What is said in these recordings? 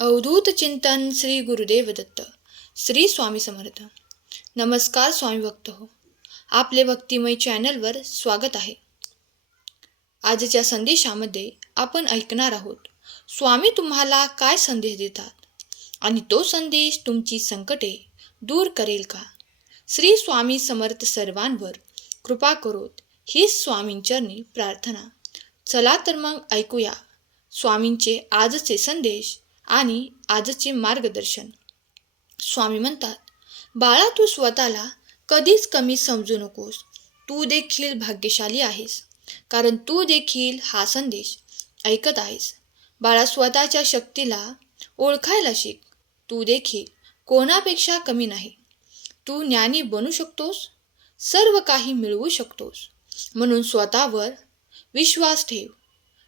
अवधूत चिंतन श्री गुरुदेव दत्त. श्री स्वामी समर्थ. नमस्कार स्वामी भक्त हो, आपले भक्तिमय चॅनलवर स्वागत आहे. आजच्या संदेशामध्ये आपण ऐकणार आहोत, स्वामी तुम्हाला काय संदेश देतात आणि तो संदेश तुमची संकटे दूर करेल का. श्री स्वामी समर्थ सर्वांवर कृपा करोत ही स्वामींचरणी प्रार्थना. चला तर मग ऐकूया स्वामींचे आजचे संदेश आणि आजचे मार्गदर्शन. स्वामी म्हणतात, बाळा, तू स्वतःला कधीच कमी समजू नकोस. तू देखील भाग्यशाली आहेस, कारण तू देखील हा संदेश ऐकत आहेस. बाळा, स्वतःच्या शक्तीला ओळखायला शिक. तू देखील कोणापेक्षा कमी नाही. तू ज्ञानी बनू शकतोस, सर्व काही मिळवू शकतोस. म्हणून स्वतःवर विश्वास ठेव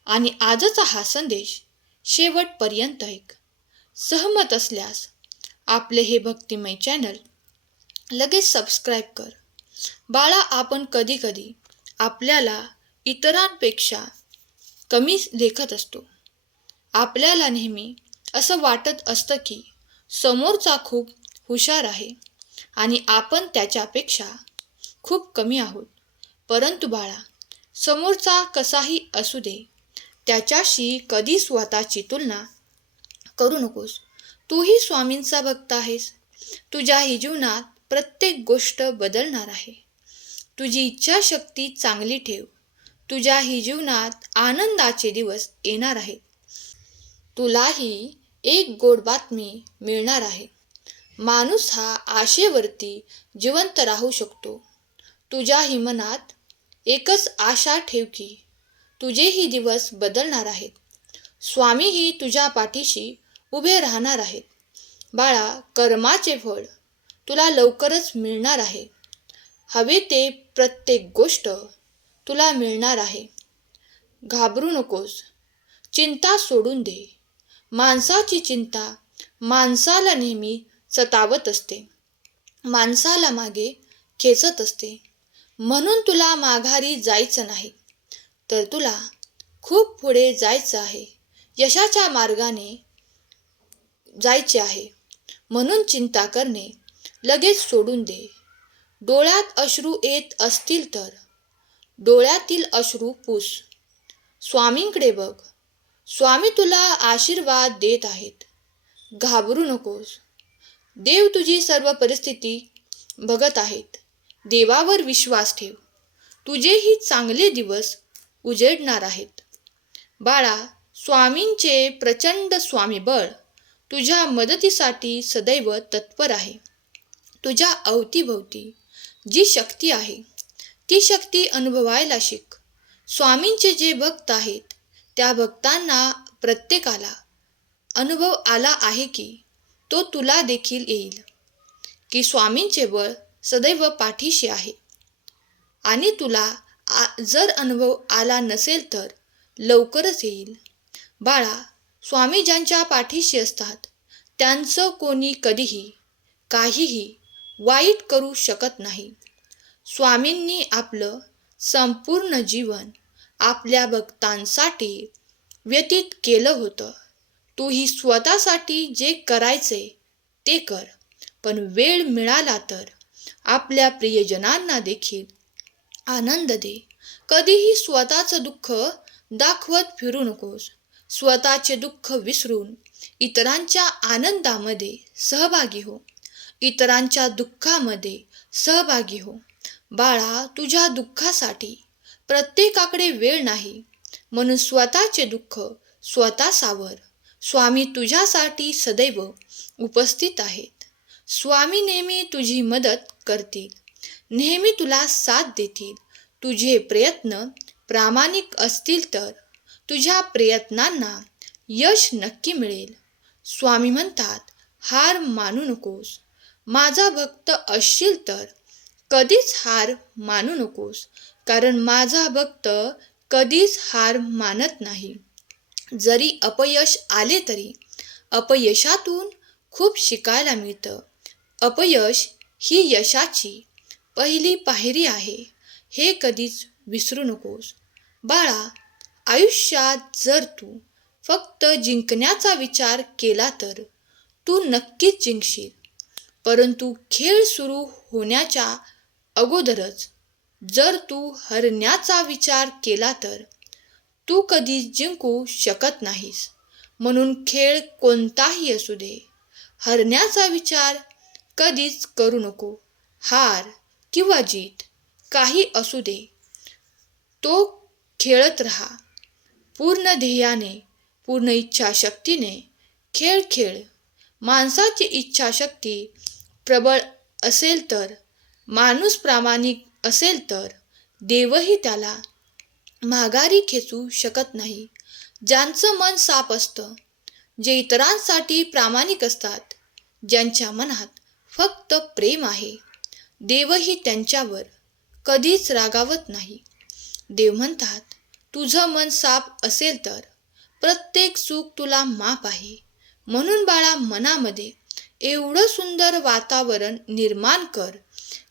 आणि आजचा हा संदेश शेवटपर्यंत ऐक. सहमत असल्यास आपले हे भक्तिमय चॅनल लगेच सबस्क्राईब कर. बाळा, आपण कधी कधी आपल्याला इतरांपेक्षा कमी लेखत असतो. आपल्याला नेहमी असं वाटत असतं की समोरचा खूप हुशार आहे आणि आपण त्याच्यापेक्षा खूप कमी आहोत. परंतु बाळा, समोरचा कसाही असू दे, त्याच्याशी कधी स्वतःची तुलना करू नकोस. तूही स्वामींचा भक्त आहेस. तुझ्याही जीवनात प्रत्येक गोष्ट बदलणार आहे. तुझी इच्छाशक्ती चांगली ठेव. तुझ्याही जीवनात आनंदाचे दिवस येणार आहेत. तुलाही एक गोड बातमी मिळणार आहे. माणूस हा आशेवरती जिवंत राहू शकतो. तुझ्याही मनात एकच आशा ठेव की तुझेही दिवस बदलणार आहेत. स्वामीही तुझ्या पाठीशी उभे राहणार आहेत. बाळा, कर्माचे फळ तुला लवकरच मिळणार आहे. हवे ते प्रत्येक गोष्ट तुला मिळणार आहे. घाबरू नकोस. चिंता सोडून दे. माणसाची चिंता माणसाला नेहमी सतावत असते, माणसाला मागे खेचत असते. म्हणून तुला माघारी जायचं नाही, तर तुला खूप पुढे जायचं आहे. यशाच्या मार्गाने जायचे आहे. म्हणून चिंता करणे लगेच सोडून दे. डोळ्यात अश्रू येत असतील तर डोळ्यातील अश्रू पुस. स्वामींकडे बघ. स्वामी तुला आशीर्वाद देत आहेत. घाबरू नकोस. देव तुझी सर्व परिस्थिती बघत आहेत. देवावर विश्वास ठेव. तुझेही चांगले दिवस उजेडणार आहेत. बाळा, स्वामींचे प्रचंड स्वामीबळ तुझ्या मदतीसाठी सदैव तत्पर आहे. तुझ्या अवतीभोवती जी शक्ती आहे ती शक्ती अनुभवायला शिक. स्वामींचे जे भक्त आहेत त्या भक्तांना प्रत्येकाला अनुभव आला आहे की तो तुला देखील येईल, की स्वामींचे बळ सदैव पाठीशी आहे. आणि तुला जर अनुभव आला नसेल तर लवकरच येईल. बाळा, स्वामी ज्यांच्या पाठीशी असतात त्यांचं कोणी कधीही काहीही वाईट करू शकत नाही. स्वामींनी आपलं संपूर्ण जीवन आपल्या भक्तांसाठी व्यतीत केलं होतं. तूही स्वतःसाठी जे करायचे ते कर, पण वेळ मिळाला तर आपल्या प्रियजनांना देखील आनंद दे. कधीही स्वतःचं दुःख दाखवत फिरू नकोस. स्वतःचे दुःख विसरून इतरांच्या आनंदामध्ये सहभागी हो. इतरांच्या दुःखामध्ये सहभागी हो. बाळा, तुझ्या दुःखासाठी प्रत्येकाकडे वेळ नाही, म्हणून स्वतःचे दुःख स्वतः सावर. स्वामी तुझ्यासाठी सदैव उपस्थित आहेत. स्वामी नेहमी तुझी मदत करतील, नेहमी तुला साथ देतील. तुझे प्रयत्न प्रामाणिक असतील तर तुझ्या प्रयत्नांना यश नक्की मिळेल. स्वामी म्हणतात, हार मानू नकोस. माझा भक्त असशील तर कधीच हार मानू नकोस, कारण माझा भक्त कधीच हार मानत नाही. जरी अपयश आले तरी अपयशातून खूप शिकायला मिळतं. अपयश ही यशाची पहिली पायरी आहे, हे कधीच विसरू नकोस. बाळा, आयुष्यात जर तू फक्त जिंकण्याचा विचार केला तर तू नक्कीच जिंकशील. परंतु खेळ सुरू होण्याच्या अगोदरच जर तू हरण्याचा विचार केला तर तू कधीच जिंकू शकत नाहीस. म्हणून खेळ कोणताही असू दे, हरण्याचा विचार कधीच करू नको. हार किंवा जीत काही असू दे, तो खेळत राहा. पूर्ण ध्येयाने, पूर्ण इच्छाशक्तीने खेळ खेळ. माणसाची इच्छाशक्ती प्रबळ असेल तर, माणूस प्रामाणिक असेल तर देवही त्याला माघारी खेचू शकत नाही. ज्यांचं मन साफ असतं, जे इतरांसाठी प्रामाणिक असतात, ज्यांच्या मनात फक्त प्रेम आहे, देवही त्यांच्यावर कधीच रागावत नाही. देव म्हणतात, तुझं मन साफ असेल तर प्रत्येक चूक तुला माफ आहे. म्हणून बाळा, मनामध्ये एवढं सुंदर वातावरण निर्माण कर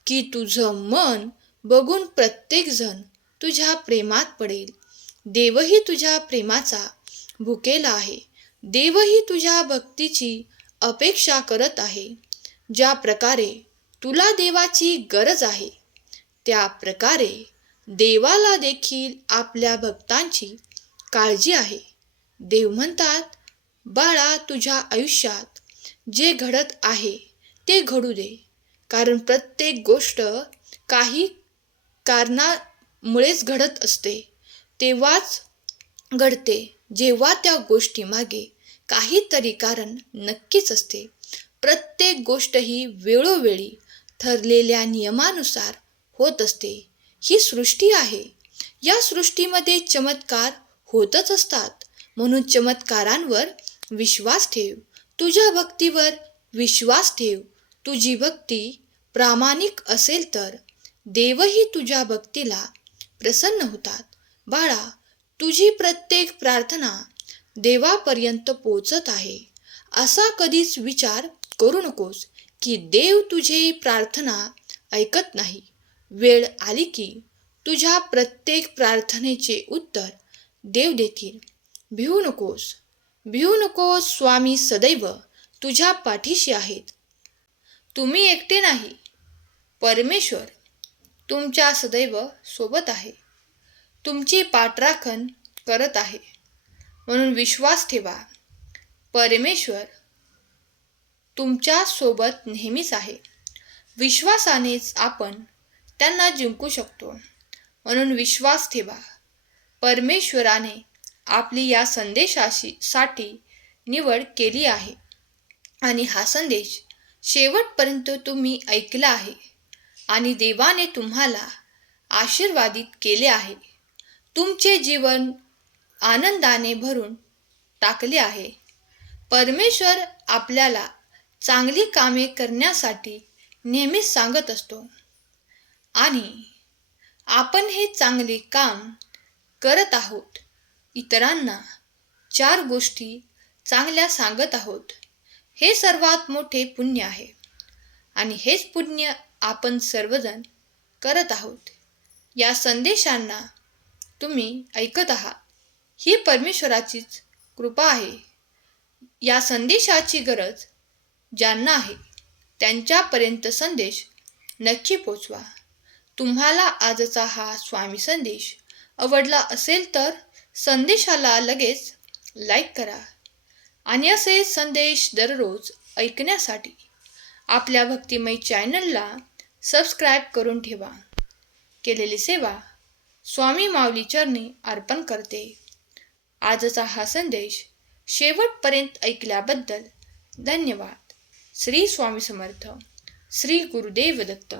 की तुझं मन बघून प्रत्येकजण तुझ्या प्रेमात पडेल. देवही तुझ्या प्रेमाचा भुकेला आहे. देवही तुझ्या भक्तीची अपेक्षा करत आहे. ज्या प्रकारे तुला देवाची गरज आहे, त्या प्रकारे देवाला देखील आपल्या भक्तांची काळजी आहे. देव म्हणतात, बाळा, तुझ्या आयुष्यात जे घडत आहे ते घडू दे. कारण प्रत्येक गोष्ट काही कारणामुळेच घडत असते. तेव्हाच घडते जेव्हा त्या गोष्टीमागे काहीतरी कारण नक्कीच असते. प्रत्येक गोष्ट ही वेळोवेळी ठरलेल्या नियमानुसार होत असते. ही सृष्टी आहे. या सृष्टीमध्ये चमत्कार होतच असतात. म्हणून चमत्कारांवर विश्वास ठेव. तुझ्या भक्तीवर विश्वास ठेव. तुझी भक्ती प्रामाणिक असेल तर देवही तुझ्या भक्तीला प्रसन्न होतात. बाळा, तुझी प्रत्येक प्रार्थना देवापर्यंत पोचत आहे असा कधीच विचार करू नकोस की देव तुझी प्रार्थना ऐकत नाही. वेळ आली की तुझ्या प्रत्येक प्रार्थनेचे उत्तर देव देतील. भिवू नकोस, भिवू नकोस. स्वामी सदैव तुझ्या पाठीशी आहेत. तुम्ही एकटे नाही. परमेश्वर तुमच्या सदैव सोबत आहे. तुमची पाठराखण करत आहे. म्हणून विश्वास ठेवा. परमेश्वर तुमच्या सोबत नेहमीच आहे. विश्वासानेच आपण त्यांना जिंकू शकतो. म्हणून विश्वास ठेवा. परमेश्वराने आपली या संदेशासाठी निवड केली आहे आणि हा संदेश शेवटपर्यंत तुम्ही ऐकला आहे आणि देवाने तुम्हाला आशीर्वादित केले आहे. तुमचे जीवन आनंदाने भरून टाकले आहे. परमेश्वर आपल्याला चांगली कामे करण्यासाठी नेहमीच सांगत असतो आणि आपण हे चांगले काम करत आहोत. इतरांना 4 गोष्टी चांगल्या सांगत आहोत. हे सर्वात मोठे पुण्य आहे आणि हेच पुण्य आपण सर्वजण करत आहोत. या संदेशांना तुम्ही ऐकत आहात, ही परमेश्वराचीच कृपा आहे. या संदेशाची गरज ज्यांना आहे त्यांच्यापर्यंत संदेश नक्की पोचवा. तुम्हाला आजचा हा स्वामी संदेश आवडला असेल तर संदेशाला लगेच लाईक करा आणि असे संदेश दररोज ऐकण्यासाठी आपल्या भक्तिमय चॅनलला सबस्क्राईब करून ठेवा. केलेली सेवा स्वामी माऊली चरणी अर्पण करते. आजचा हा संदेश शेवटपर्यंत ऐकल्याबद्दल धन्यवाद. श्री स्वामी समर्थ. श्री गुरुदेव दत्त.